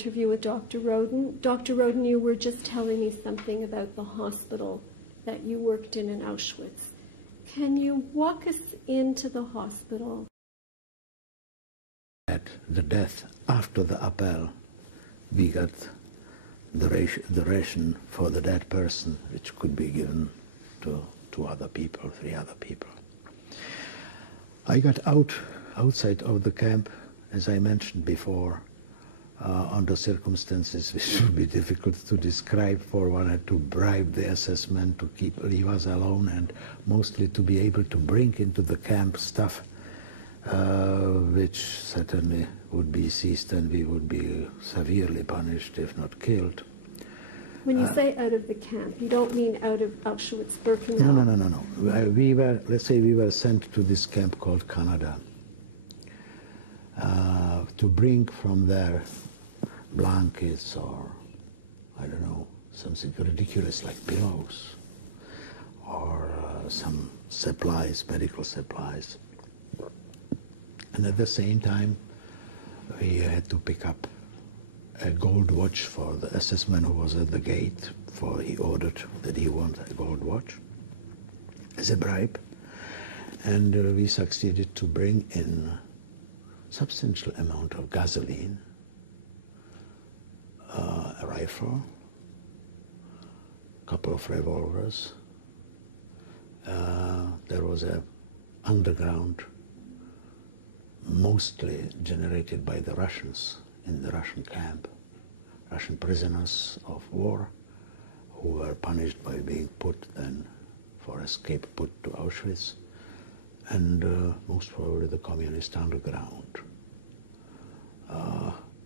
interview with Dr. Roden. Dr. Roden, you were just telling me something about the hospital that you worked in Auschwitz. Can you walk us into the hospital? At the death, after the appel, we got the ration for the dead person, which could be given to 2 other people, 3 other people. I got outside of the camp, as I mentioned before, under circumstances which would be difficult to describe, for one had to bribe the SS men to leave us alone, and mostly to be able to bring into the camp stuff which certainly would be seized, and we would be severely punished if not killed. When you say out of the camp, you don't mean out of Auschwitz, Birkenau? No. We were, let's say we were sent to this camp called Canada to bring from there blankets or, I don't know, something ridiculous like pillows or some supplies, medical supplies. And at the same time, we had to pick up a gold watch for the SS man who was at the gate, for he ordered that he wanted a gold watch as a bribe. And we succeeded to bring in a substantial amount of gasoline, a rifle, a couple of revolvers. There was an underground, mostly generated by the Russians in the Russian camp, Russian prisoners of war who were punished by being put then for escape put to Auschwitz, and most probably the communist underground.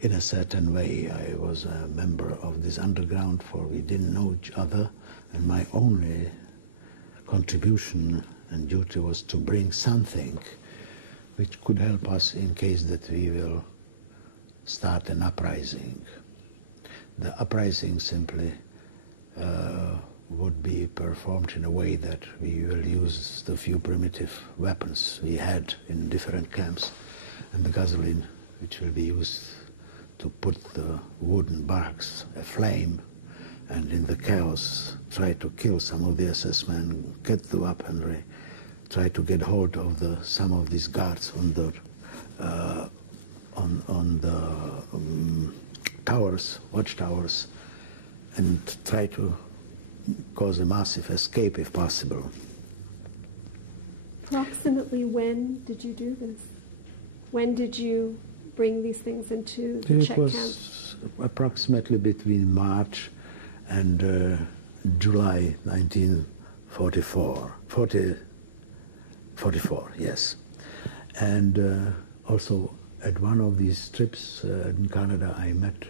In a certain way, I was a member of this underground, for we didn't know each other, and my only contribution and duty was to bring something which could help us in case that we will start an uprising. The uprising simply would be performed in a way that we will use the few primitive weapons we had in different camps, and the gasoline which will be used to put the wooden barracks aflame, and in the chaos try to kill some of the SS men, get the weaponry, try to get hold of some of these guards on the towers, watchtowers, and try to cause a massive escape if possible. Approximately when did you do this? When did you bring these things into the Czech camp? It was approximately between March and July 1944. 44, yes. And also at one of these trips in Canada, I met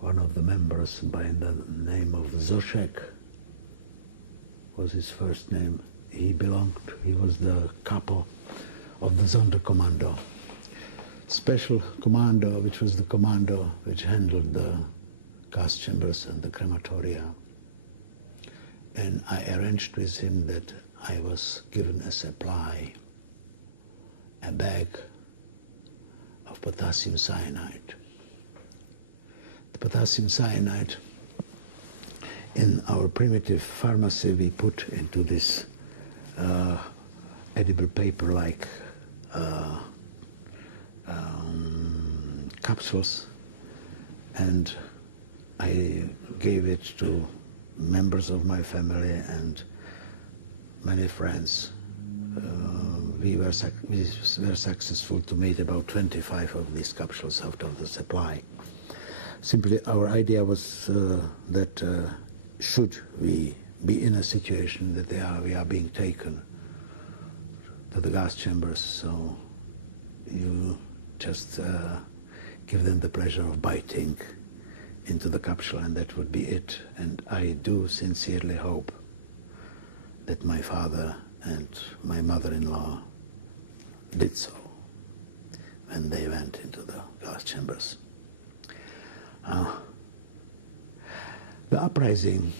one of the members by the name of Zošek, was his first name. He was the capo of the Sonderkommando, special commando, which was the commando which handled the gas chambers and the crematoria. And I arranged with him that I was given a supply, a bag of potassium cyanide. The potassium cyanide, in our primitive pharmacy, we put into this edible paper-like capsules, and I gave it to members of my family and many friends. We were successful to make about 25 of these capsules out of the supply. Simply, our idea was that should we be in a situation that we are being taken to the gas chambers, so you just give them the pleasure of biting into the capsule, and that would be it. And I do sincerely hope that my father and my mother-in-law did so when they went into the gas chambers. The uprising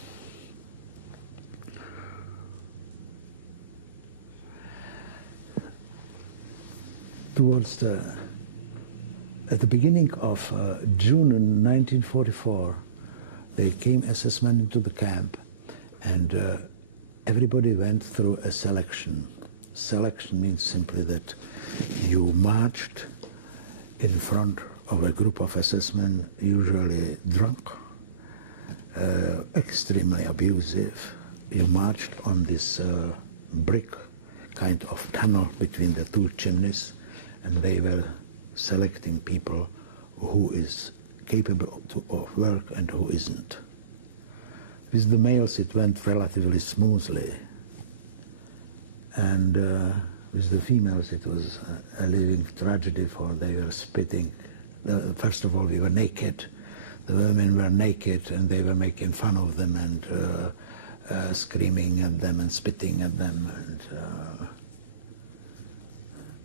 towards the At the beginning of June 1944, they came SS-men into the camp, and everybody went through a selection. Selection means simply that you marched in front of a group of SS-men, usually drunk, extremely abusive. You marched on this brick kind of tunnel between the two chimneys, and they were selecting people who is capable of work and who isn't. With the males it went relatively smoothly, and with the females it was a living tragedy, for they were spitting. First of all, we were naked. The women were naked, and they were making fun of them and screaming at them and spitting at them. And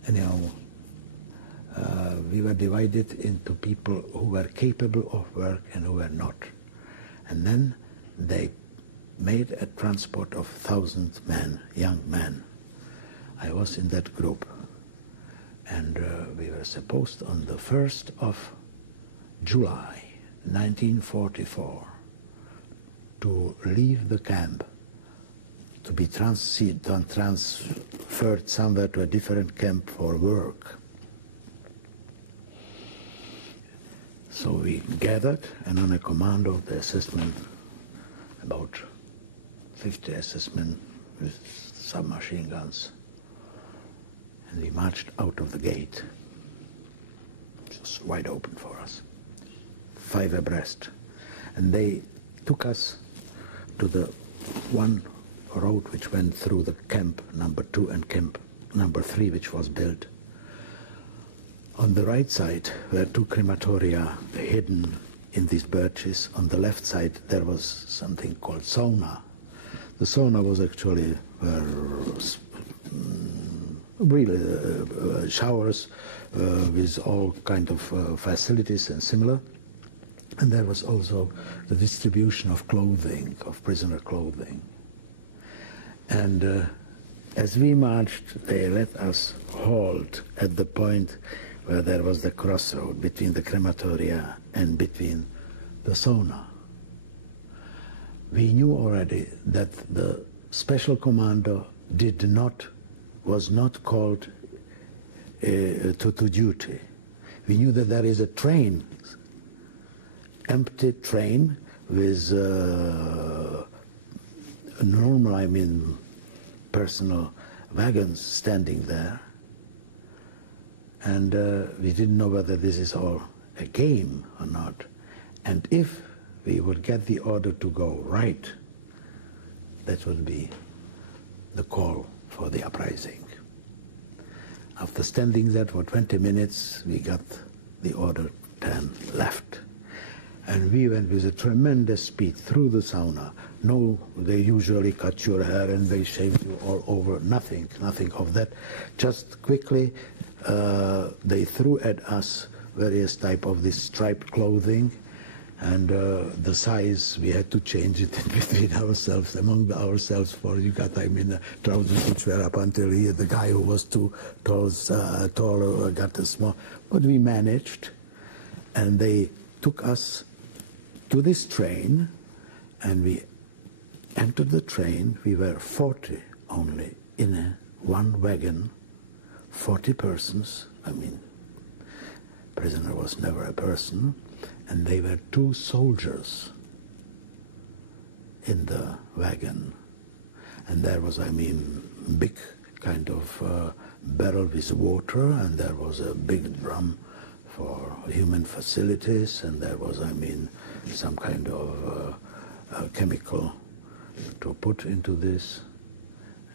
anyhow, we were divided into people who were capable of work and who were not. And then they made a transport of 1,000 men, young men. I was in that group. And we were supposed on the 1st of July 1944 to leave the camp, to be transferred somewhere to a different camp for work. So we gathered, and on a commando of the SS-men, about 50 SS-men with submachine guns, and we marched out of the gate. It was wide open for us, 5 abreast. And they took us to the one road which went through the camp number 2 and camp number 3, which was built. On the right side were 2 crematoria hidden in these birches. On the left side there was something called sauna. The sauna was actually really showers with all kind of facilities and similar. And there was also the distribution of clothing, of prisoner clothing. And as we marched, they let us halt at the point where there was the crossroad between the crematoria and between the sauna. We knew already that the special commando was not called to duty. We knew that there is a train, empty train with normal, personal wagons standing there. And we didn't know whether this is all a game or not. And if we would get the order to go right, that would be the call for the uprising. After standing there for 20 minutes, we got the order, turn left. And we went with a tremendous speed through the sauna. No, they usually cut your hair and they shave you all over. Nothing of that. Just quickly, they threw at us various type of this striped clothing, and the size, we had to change it in between ourselves, among ourselves, for you got, trousers which were up until here. The guy who was too tall got a small, but we managed, and they took us to this train, and we entered the train. We were 40 only in one wagon, 40 persons. Prisoner was never a person, and they were 2 soldiers in the wagon. And there was, big kind of barrel with water, and there was a big drum for human facilities, and there was, some kind of chemical to put into this,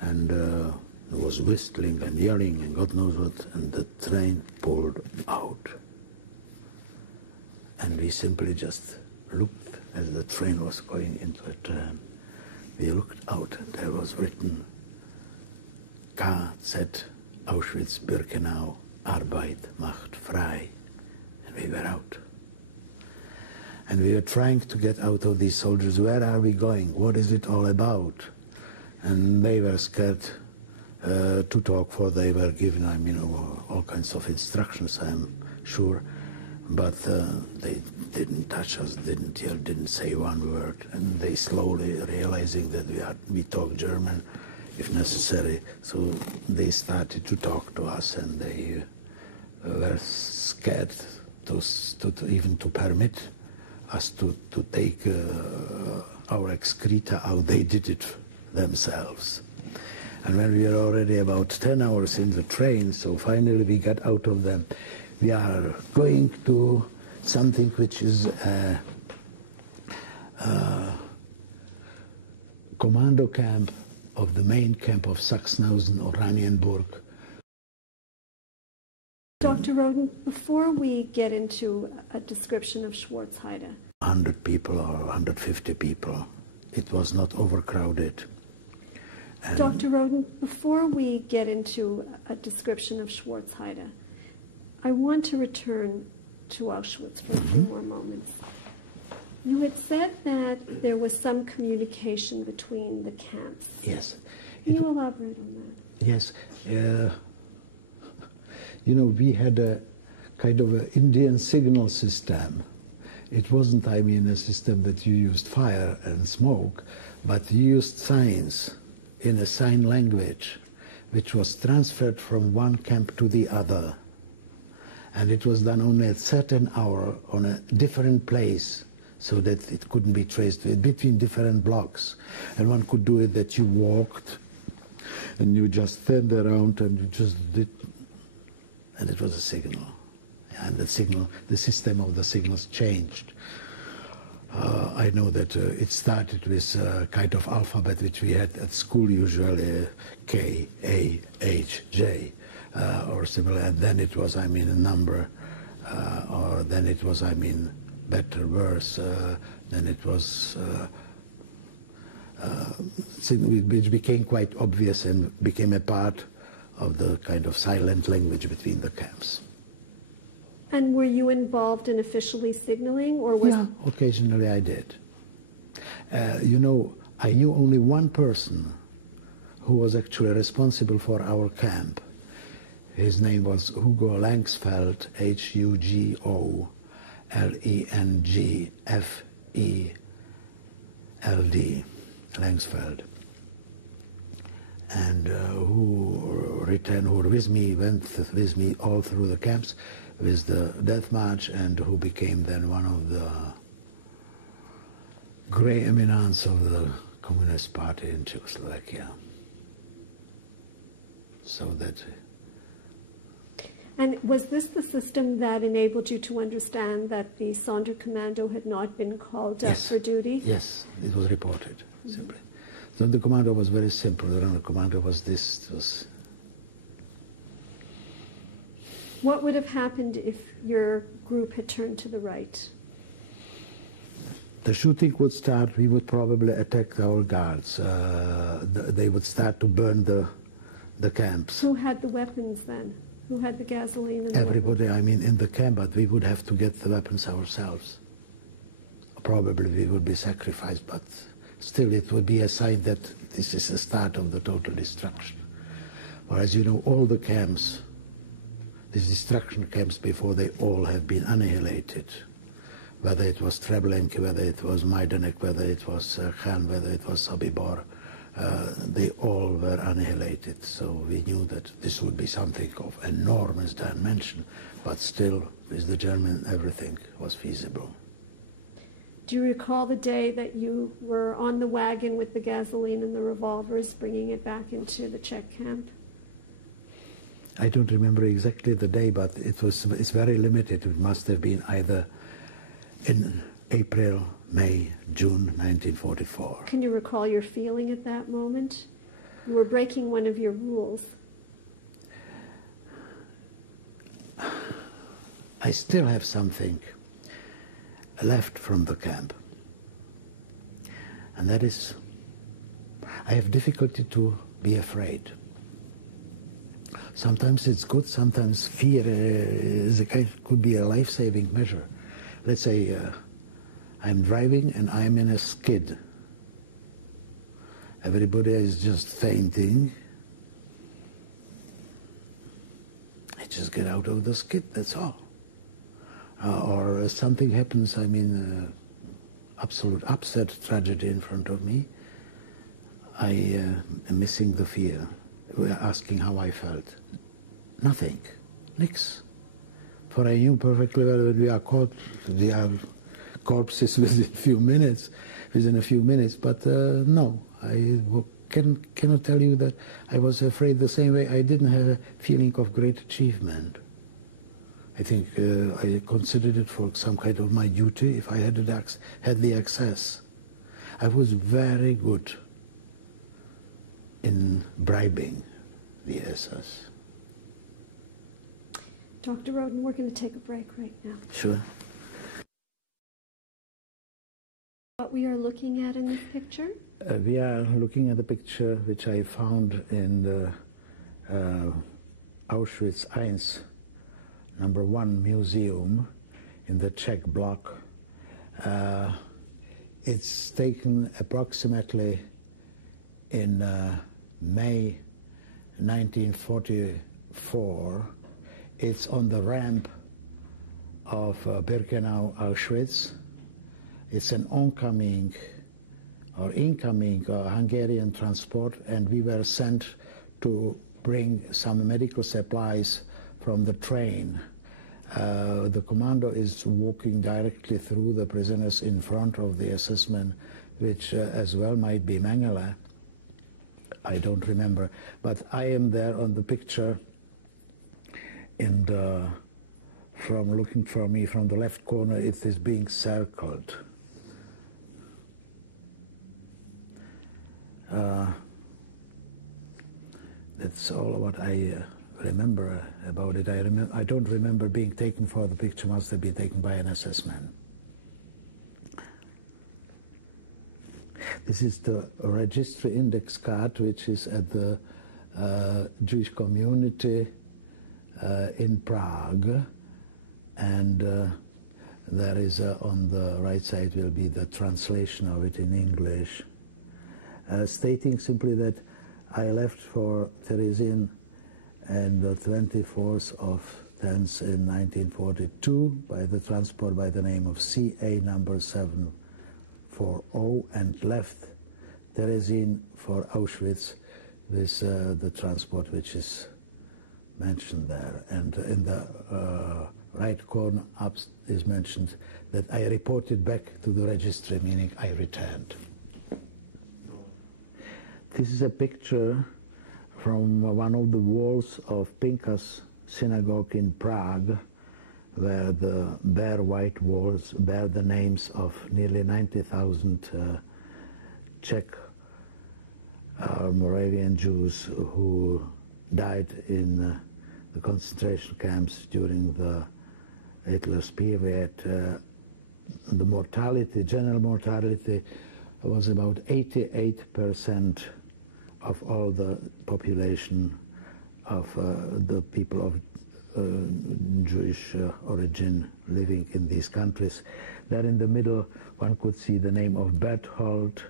and there was whistling and yelling and God knows what, and the train pulled out. And we simply just looked as the train was going into a turn. We looked out, and there was written KZ Auschwitz Birkenau Arbeit macht frei. And we were out. And we were trying to get out of these soldiers. Where are we going? What is it all about? And they were scared to talk, for they were given, all kinds of instructions, I am sure. but they didn't touch us, didn't yell, didn't say one word, and they slowly realizing that we talk German, if necessary, so they started to talk to us, and they were scared to even to permit us to take our excreta out. They did it themselves. And when we were already about 10 hours in the train, so finally we got out of them. We are going to something which is a commando camp of the main camp of Sachsenhausen or Oranienburg. Dr. Roden, before we get into a description of Schwarzheide. 100 people or 150 people. It was not overcrowded. And Dr. Roden, before we get into a description of Schwarzheide, I want to return to Auschwitz for a few more moments. You had said that there was some communication between the camps. Yes. Can you elaborate on that? Yes. You know, we had a kind of an Indian signal system. It wasn't, I mean, a system that you used fire and smoke, but you used signs in a sign language, which was transferred from one camp to the other. And it was done only at a certain hour on a different place, so that it couldn't be traced between different blocks. And one could do it that you walked, and you just turned around and you just did, and it was a signal. And the signal, the system of the signals changed. I know that it started with a kind of alphabet which we had at school usually, K, A, H, J, or similar, and then it was, I mean, a number, or then it was, I mean, better, worse, then it was, which became quite obvious and became a part of the kind of silent language between the camps. And were you involved in officially signaling, or was... Yeah, occasionally I did. You know, I knew only one person who was actually responsible for our camp. His name was Hugo Langsfeld, H-U-G-O-L-E-N-G-F-E-L-D, Langsfeld. And who returned, who with me, went with me all through the camps with the death march, and who became then one of the gray eminence of the Communist Party in Czechoslovakia. So that... And was this the system that enabled you to understand that the Sonderkommando had not been called up for duty? Yes, it was reported, simply. The Sonderkommando was very simple. The Sonderkommando was this. What would have happened if your group had turned to the right? The shooting would start. We would probably attack our guards. They would start to burn the camps. Who had the weapons then? Who had the gasoline and Everybody, the weapons? I mean, in the camp, but we would have to get the weapons ourselves. Probably we would be sacrificed, but still it would be a sign that this is the start of the total destruction. Whereas, you know, all the camps, these destruction camps before, they all have been annihilated. Whether it was Treblinka, whether it was Majdanek, whether it was Khan, whether it was Sobibor, they all were annihilated. So we knew that this would be something of enormous dimension, but still, with the German, everything was feasible. Do you recall the day that you were on the wagon with the gasoline and the revolvers, bringing it back into the Czech camp? I don't remember exactly the day, but it's very limited. It must have been either in April, May, June 1944. Can you recall your feeling at that moment? You were breaking one of your rules. I still have something left from the camp, and that is, I have difficulty to be afraid. Sometimes it's good, sometimes fear could be a life-saving measure. Let's say I'm driving and I'm in a skid. Everybody is just fainting. I just get out of the skid, that's all. or something happens, I mean, absolute upset tragedy in front of me, I am missing the fear. We are asking how I felt. Nothing. Nix. For I knew perfectly well that we are corpses within a few minutes, but no, I cannot tell you that I was afraid the same way. I didn't have a feeling of great achievement. I think I considered it for some kind of my duty if I had the access. I was very good in bribing the SS. Dr. Roden, we're going to take a break right now. Sure. What we are looking at in this picture? We are looking at a picture which I found in the Auschwitz I, #1 museum in the Czech bloc. It's taken approximately in May 1944. It's on the ramp of Birkenau, Auschwitz. It's an incoming Hungarian transport, and we were sent to bring some medical supplies from the train. The commando is walking directly through the prisoners in front of the SS men, which as well might be Mengele. I don't remember, but I am there on the picture. And from looking for me from the left corner, it is being circled. That's all what I remember about it. I don't remember being taken for the picture. Must have been taken by an SS man. This is the registry index card, which is at the Jewish community in Prague, and there is on the right side will be the translation of it in English, stating simply that I left for Terezin on the 24th of 10th in 1942 by the transport by the name of CA number 740, and left Terezin for Auschwitz with the transport which is mentioned there. And in the right corner up is mentioned that I reported back to the registry, meaning I returned. This is a picture from one of the walls of Pinkas synagogue in Prague, where the bare white walls bear the names of nearly 90,000 Czech Moravian Jews who died in the concentration camps during the Hitler's period. The mortality, general mortality, was about 88% of all the population of the people of Jewish origin living in these countries. There in the middle one could see the name of Berthold,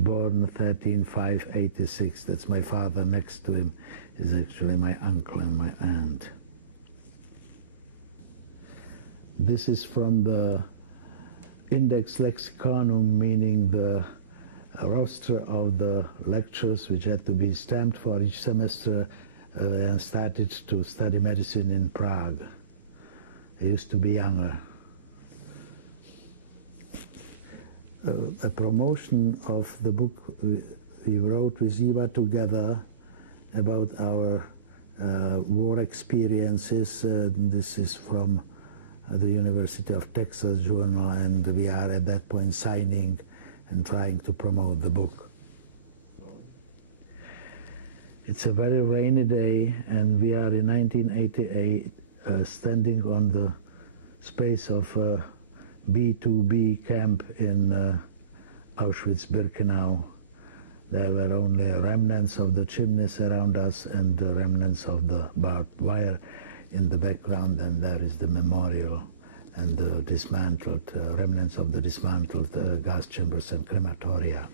born 13/5/86. That's my father. Next to him is actually my uncle and my aunt. This is from the Index Lexicanum, meaning the roster of the lectures which had to be stamped for each semester, and started to study medicine in Prague. I used to be younger. A promotion of the book we wrote with Eva together about our war experiences. This is from the University of Texas Journal, and we are at that point signing and trying to promote the book. It's a very rainy day, and we are in 1988 standing on the space of B2B camp in Auschwitz-Birkenau. There were only remnants of the chimneys around us and the remnants of the barbed wire in the background, and there is the memorial and the dismantled remnants of the dismantled gas chambers and crematoria.